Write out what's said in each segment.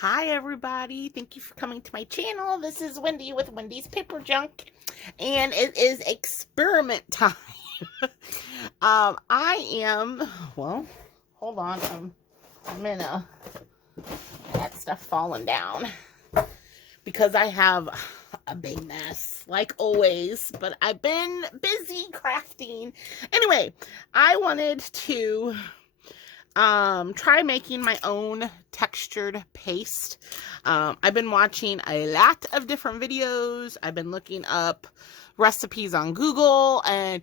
Hi everybody, thank you for coming to my channel. This is Wendy with Wendy's Paper Junk, and it is experiment time. Well, hold on, I'm in that stuff falling down because I have a big mess like always, but I've been busy crafting. Anyway, I wanted to try making my own textured paste. I've been watching a lot of different videos. I've been looking up recipes on Google, and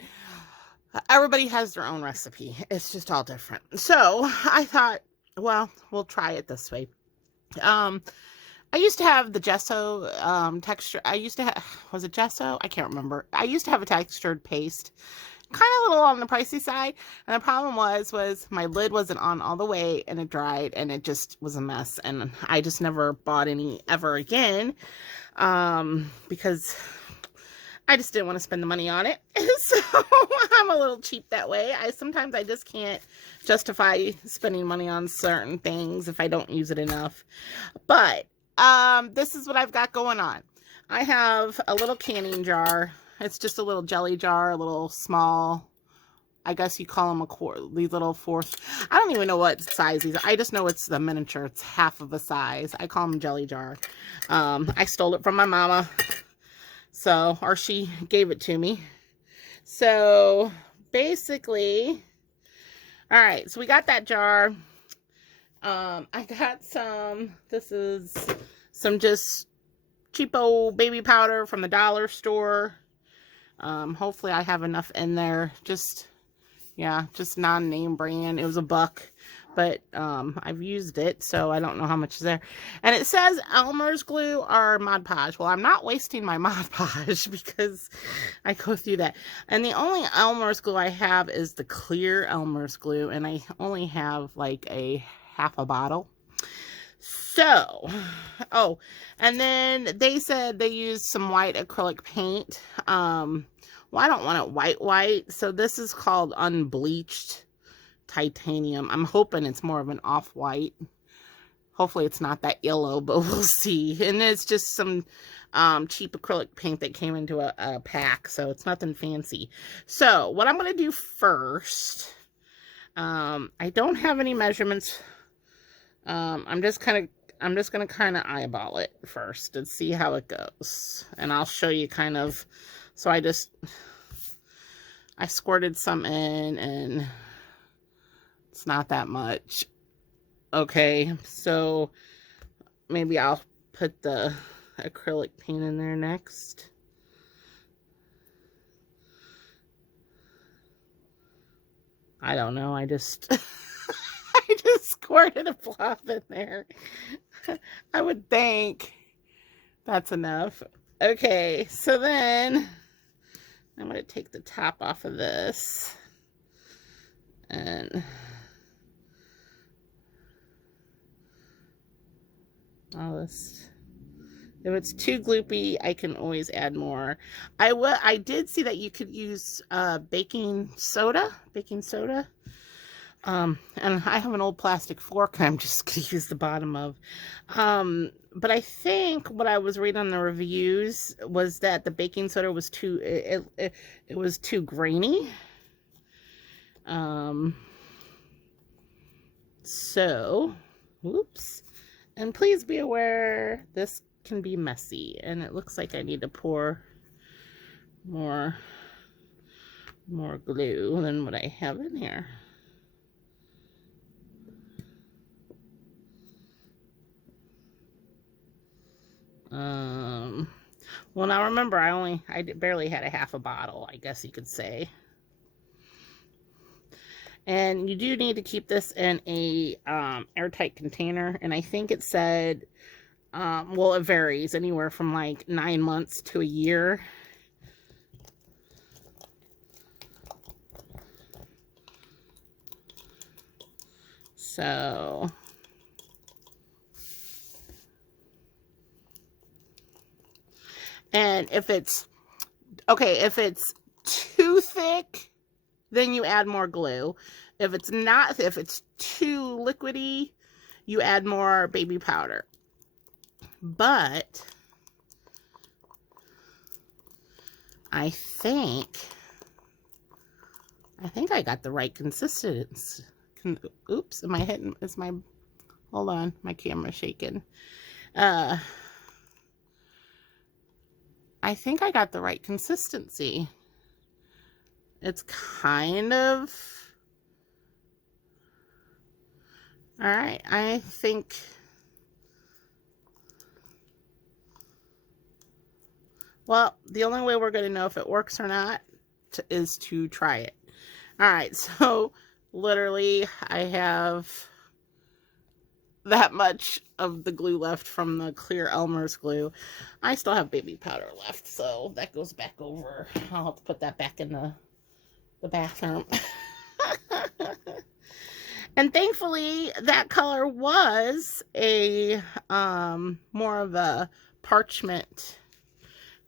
everybody has their own recipe. It's just all different. So I thought, well, we'll try it this way. I used to have the gesso texture. Was it gesso? I can't remember. I used to have a textured paste, kind of a little on the pricey side, and the problem was my lid wasn't on all the way, and it dried, and it just was a mess, and I just never bought any ever again, because I just didn't want to spend the money on it. So I'm a little cheap that way. Sometimes I just can't justify spending money on certain things if I don't use it enough. But this is what I've got going on. I have a little canning jar. It's just a little jelly jar, a little small, I guess you call them a quart, these little fourth. I don't even know what size these are. I just know it's the miniature. It's half of a size. I call them jelly jar. I stole it from my mama. So, or she gave it to me. So, basically, all right, so we got that jar. I got this is some just cheapo baby powder from the dollar store. Hopefully I have enough in there. Just non-name brand. It was $1, but I've used it, so I don't know how much is there. And it says Elmer's glue or Mod Podge. Well, I'm not wasting my Mod Podge because I go through that. And the only Elmer's glue I have is the clear Elmer's glue, and I only have like a half a bottle. So, oh, and then they said they used some white acrylic paint. Well, I don't want it white, so this is called unbleached titanium. I'm hoping it's more of an off-white. Hopefully it's not that yellow, but we'll see. And it's just some cheap acrylic paint that came into a pack, so it's nothing fancy. So, what I'm going to do first, I don't have any measurements. I'm just going to kind of eyeball it first and see how it goes. And I'll show you kind of, so I squirted some in, and it's not that much. Okay, so maybe I'll put the acrylic paint in there next. I don't know, I just I just squirted a blob in there. I would think that's enough. Okay, so then I'm going to take the top off of this, and all this. If it's too gloopy, I can always add more. I did see that you could use baking soda. And I have an old plastic fork I'm just going to use the bottom of. But I think what I was reading on the reviews was that the baking soda was it was too grainy. So, whoops. And please be aware, this can be messy, and it looks like I need to pour more glue than what I have in here. Well, now remember, I barely had a half a bottle, I guess you could say. And you do need to keep this in a airtight container, and I think it said, well, it varies anywhere from like 9 months to a year. So, and if it's too thick, then you add more glue. If it's too liquidy, you add more baby powder. but I think I got the right consistency. Oops, am I hitting? Is my, hold on, my camera's shaking. I think I got the right consistency. It's kind of, all right, I think, well, the only way we're going to know if it works or not is to try it. All right, so literally I have that much of the glue left from the clear Elmer's glue. I still have baby powder left, so that goes back over. I'll have to put that back in the bathroom. And thankfully that color was a more of a parchment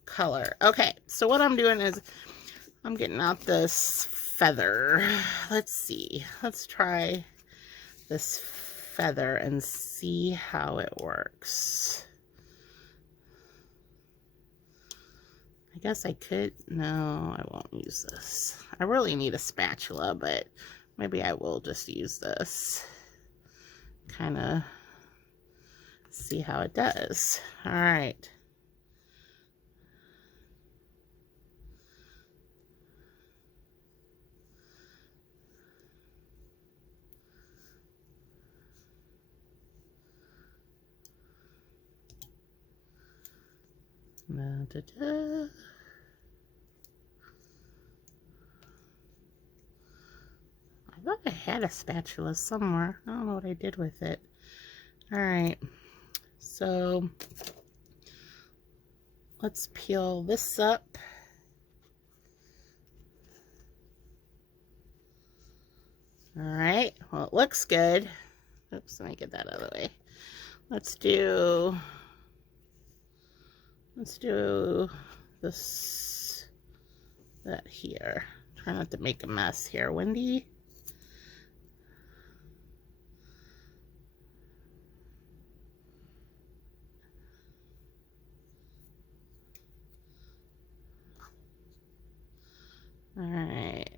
color. Okay, so what I'm doing is I'm getting out this feather. Let's see, let's try this feather and see how it works. I guess I could, no, I won't use this. I really need a spatula, but maybe I will just use this. Kind of see how it does. All right. Da, da, da. I thought I had a spatula somewhere. I don't know what I did with it. All right, so let's peel this up. All right, well, it looks good. Oops, let me get that out of the way. Let's do this, that here. Try not to make a mess here, Wendy. All right.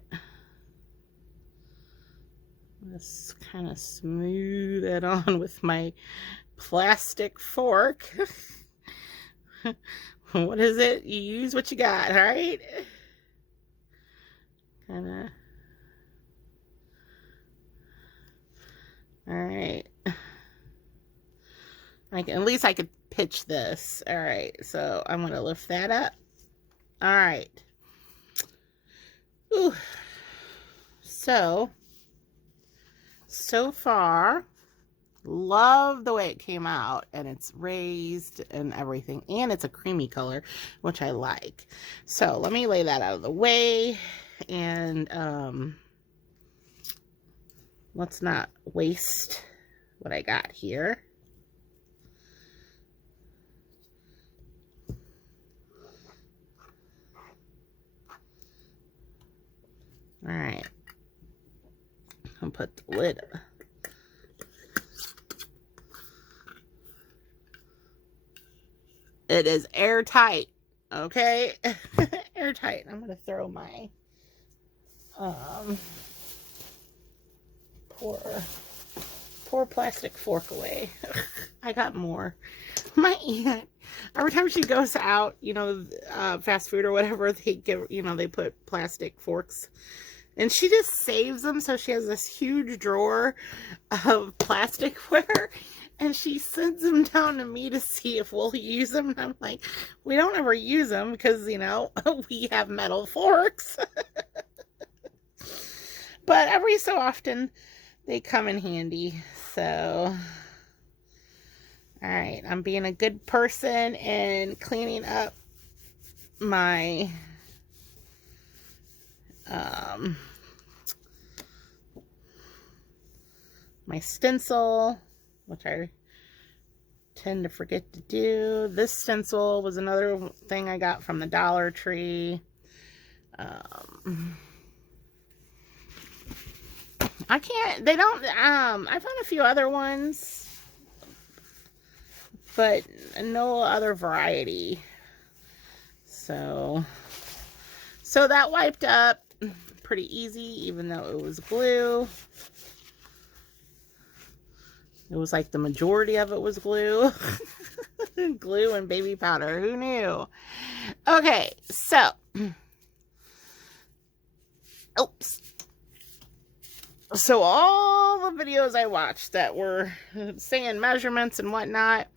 Just kind of smooth it on with my plastic fork. What is it? You use what you got, right? Kind of. All right. At least I could pitch this. All right. So I'm going to lift that up. All right. Ooh. So far, love the way it came out, and it's raised and everything, and it's a creamy color, which I like. So let me lay that out of the way, and let's not waste what I got here. All right, I'll put the lid up. It is airtight, okay? Airtight. I'm gonna throw my poor plastic fork away. I got more. My aunt, every time she goes out, you know, fast food or whatever, they give, you know, they put plastic forks, and she just saves them. So she has this huge drawer of plasticware, and she sends them down to me to see if we'll use them. And I'm like, we don't ever use them because, you know, we have metal forks. But every so often they come in handy. So, all right, I'm being a good person and cleaning up my my stencil, which I tend to forget to do. This stencil was another thing I got from the Dollar Tree. I found a few other ones, but no other variety. So that wiped up pretty easy, even though it was glue. It was like the majority of it was glue. Glue and baby powder. Who knew? Okay, so. Oops. So all the videos I watched that were saying measurements and whatnot,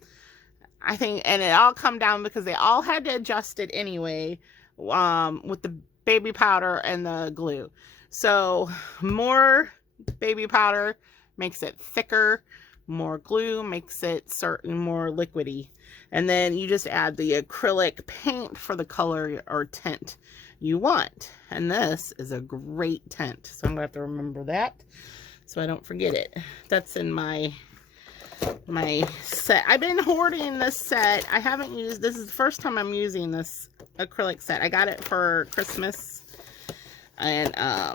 I think, and it all come down because they all had to adjust it anyway, with the baby powder and the glue. So more baby powder makes it thicker, more glue makes it certain more liquidy. And then you just add the acrylic paint for the color or tint you want. And this is a great tint. So I'm gonna have to remember that so I don't forget it. That's in my set. I've been hoarding this set. I haven't used, this is the first time I'm using this acrylic set. I got it for Christmas, and I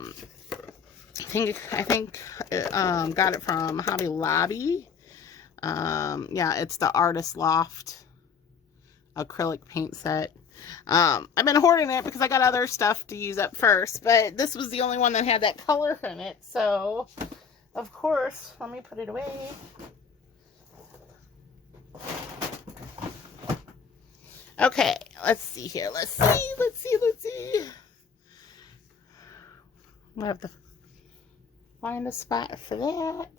think got it from Hobby Lobby. Yeah, it's the Artist Loft acrylic paint set. I've been hoarding it because I got other stuff to use up first, but this was the only one that had that color in it. So of course, let me put it away. Okay, let's see here. Let's see. I'll have to find a spot for that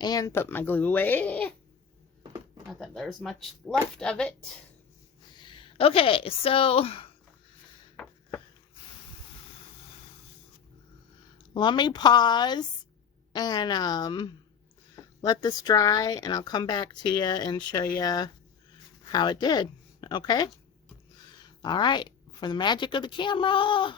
and put my glue away. Not that there's much left of it. Okay, so let me pause and let this dry, and I'll come back to you and show you how it did. Okay? All right, for the magic of the camera.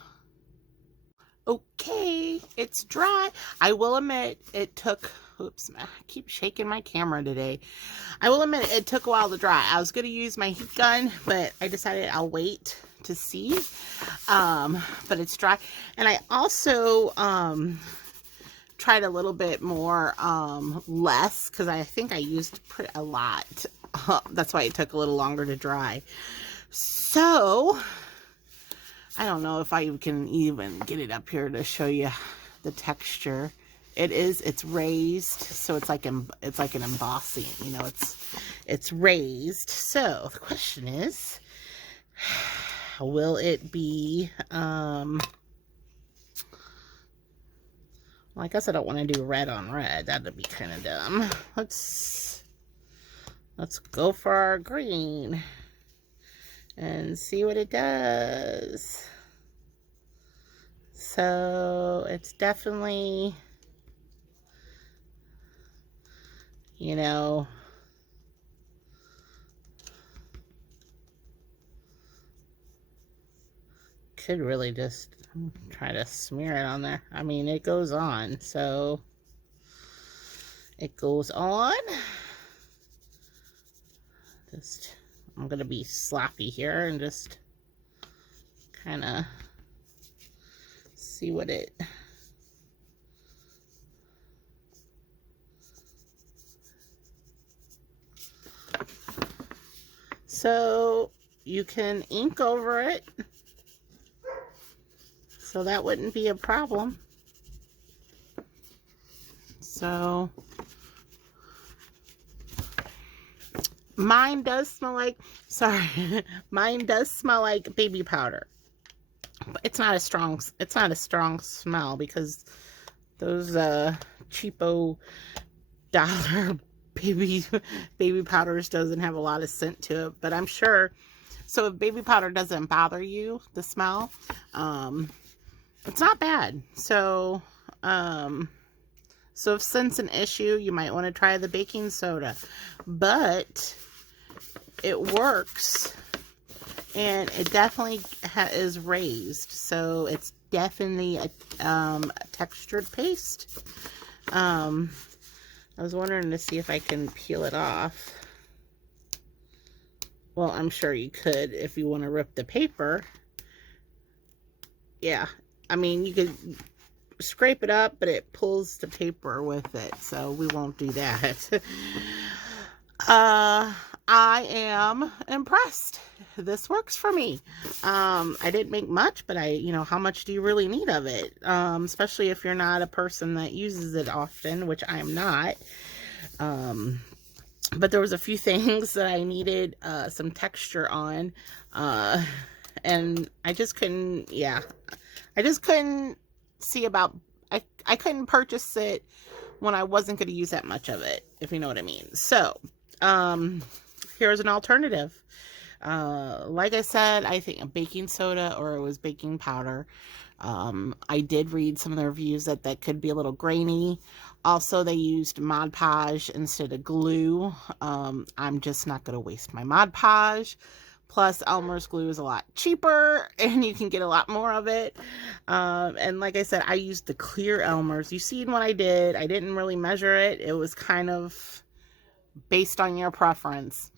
Okay, it's dry. I will admit it took, oops, I keep shaking my camera today. I will admit it took a while to dry. I was going to use my heat gun, but I decided I'll wait to see. But it's dry. And I also tried a little bit more less, because I think I used a lot. That's why it took a little longer to dry. So I don't know if I can even get it up here to show you the texture. It's raised, so it's like an embossing, you know, it's raised. So the question is, will it be, well, I guess I don't want to do red on red. That'd be kind of dumb. Let's go for our green and see what it does. So it's definitely, you know, could really just try to smear it on there. I mean, it goes on, so it goes on. Just, I'm gonna be sloppy here and just kind of see what it, so you can ink over it, so that wouldn't be a problem. So mine does smell like, sorry, mine does smell like baby powder. But it's not a strong smell, because those cheapo dollar baby powders doesn't have a lot of scent to it. But I'm sure, so if baby powder doesn't bother you, the smell, it's not bad. So so if scent's an issue, you might want to try the baking soda. But it works, and it definitely is raised, so it's definitely a textured paste. I was wondering to see if I can peel it off. Well, I'm sure you could if you want to rip the paper. Yeah, I mean, you could scrape it up, but it pulls the paper with it, so we won't do that. I am impressed. This works for me. I didn't make much, but how much do you really need of it? Especially if you're not a person that uses it often, which I'm not. But there was a few things that I needed some texture on. And I just couldn't, I just couldn't see about, I couldn't purchase it when I wasn't going to use that much of it, if you know what I mean. So, here's an alternative. Like I said, I think a baking soda or it was baking powder. I did read some of the reviews that could be a little grainy. Also, they used Mod Podge instead of glue. I'm just not going to waste my Mod Podge. Plus, Elmer's glue is a lot cheaper, and you can get a lot more of it. And like I said, I used the clear Elmer's. You seen what I did. I didn't really measure it. It was kind of based on your preference.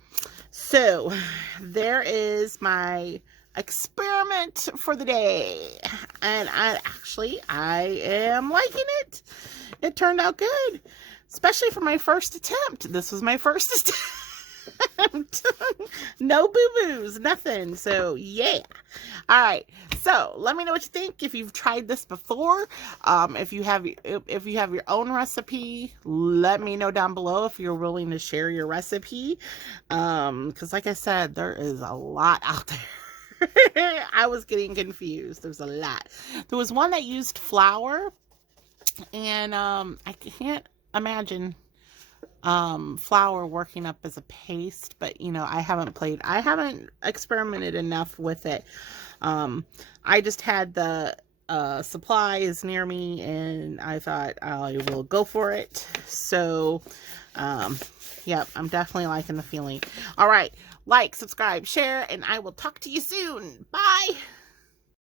So, there is my experiment for the day. And I am liking it. It turned out good. Especially for my first attempt. This was my first attempt. No boo-boos, nothing. So yeah. All right, so let me know what you think. If you've tried this before, if you have your own recipe, let me know down below if you're willing to share your recipe, because like I said, there is a lot out there. I was getting confused. There's a lot. There was one that used flour, and I can't imagine flour working up as a paste, but I haven't experimented enough with it. I just had the supplies near me, and I thought I will go for it. So yep, I'm definitely liking the feeling. All right, like, subscribe, share, and I will talk to you soon. Bye.